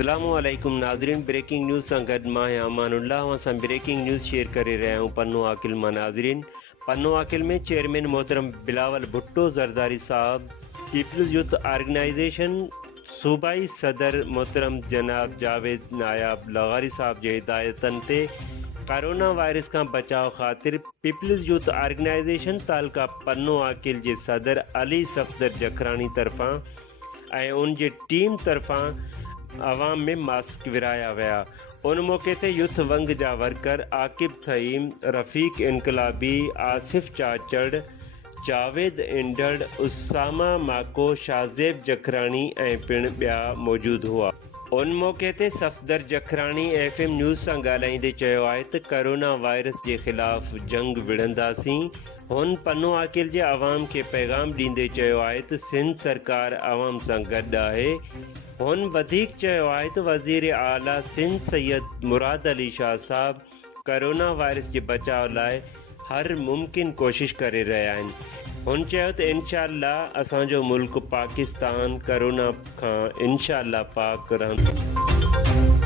अस्सलामुअलैकुम नाज़रीन, breaking news सां गॾु मां अमानुल्लाह असां ब्रेकिंग न्यूज़ शेयर करे रहिया आहियूं पन्नो आकिल मां। नाज़रीन, पन्नो आकिल में चेयरमैन मोहतरम बिलावल भुट्टो ज़रदारी साहब, पीपल्स यूथ ऑर्गेनाइजेशन सूबाई सदर मोहतरम जनाब जावेद नायाब लगारी साहब जे हिदायतनि ते कोरोना वायरस का बचाव ख़ातिर पीपल्स यूथ ऑर्गेनाइजेशन तालका पन्नो आकिल जे सदर अली सफदर जखरानी तरफ़ां ऐं उन जी टीम तरफ़ां आवाम में मास्क विराया विया। उन मौके ते यूथ वंग जा वर्कर आकिब थईम, रफ़ीक इनकलाबी, आसिफ चाचड़, जावेद इंडड़, उसामा माको, शाज़ेब जखरानी ऐं पिणु ॿिया मौजूद हुआ। उन मौके ते सफदर जखरानी FM न्यूज़ सां ॻाल्हाईंदे चयो आहे त कोरोना वायरस जे ख़िलाफ़ जंग विढ़ंदासीं। हुन पन्नो आकिल जे आवाम खे पैगाम ॾींदे चयो आहे त सिंध सरकार आवाम सां गॾु आहे। हुन वधीक चयो आहे त वज़ीर आला सिंध सैयद मुराद अली शाह साहब कोरोना वायरस जे बचाव लाइ हर मुमकिन कोशिश करे रहिया आहिनि। हुन चयो त इंशाअल्लाह असांजो मुल्क पाकिस्तान कोरोना खां इंशाअल्लाह पाक रहंदो।